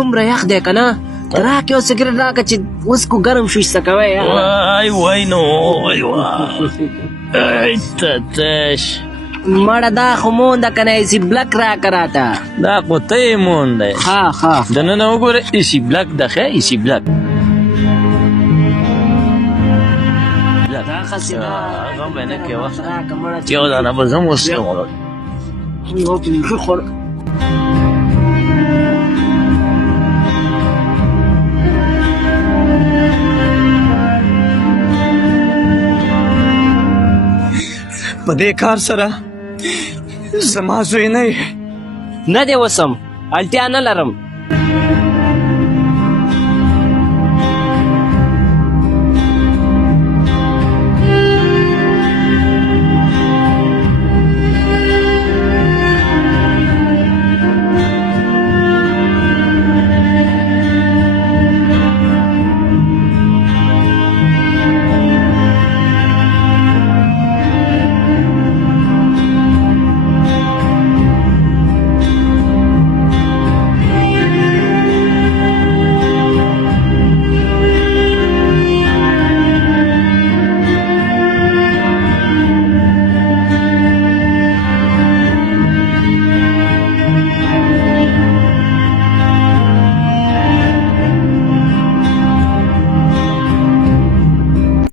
دومره یخ دی که نه راکې یو سګرټ راکړه چې اوس کو ګرم شو څه کوی وای نو وای وای تتش مړه دا خو مونده که نه ایسي بلک راکړه راته دا خو ته یې مون دی ها دننه وګوره ایسي بلک ده ښه ایسي بلک دا خسې دا غم به نه کوه راکړه مړه یو دانه به زه هم اوس کوم یو بیخي خور په دې کار سره زما زوی نه یې نه دی وسم اړتیا نه لرم